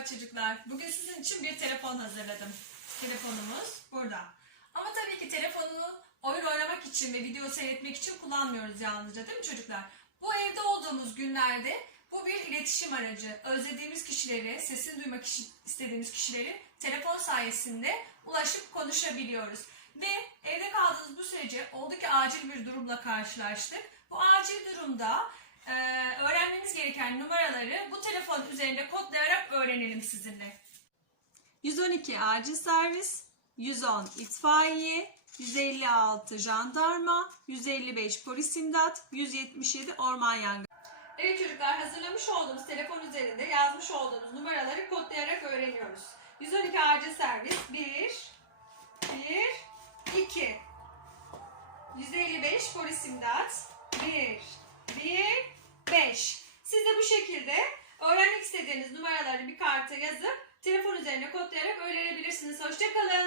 Merhaba çocuklar. Bugün sizin için bir telefon hazırladım. Telefonumuz burada. Ama tabii ki telefonu oyun oynamak için ve video seyretmek için kullanmıyoruz yalnızca değil mi çocuklar? Bu evde olduğumuz günlerde bu bir iletişim aracı. Özlediğimiz kişileri, sesini duymak istediğimiz kişileri telefon sayesinde ulaşıp konuşabiliyoruz. Ve evde kaldığımız bu sürece oldu ki acil bir durumla karşılaştık. Bu acil durumda gereken numaraları bu telefon üzerinde kodlayarak öğrenelim sizinle. 112 acil servis, 110 itfaiye, 156 jandarma, 155 polis imdat, 177 orman yangını. Evet çocuklar hazırlamış olduğumuz telefon üzerinde yazmış olduğumuz numaraları kodlayarak öğreniyoruz. 112 acil servis 1 1 2 155 polis imdat 1 1 5 Siz de bu şekilde öğrenmek istediğiniz numaraları bir karta yazıp telefon üzerine kodlayarak öğrenebilirsiniz. Hoşçakalın.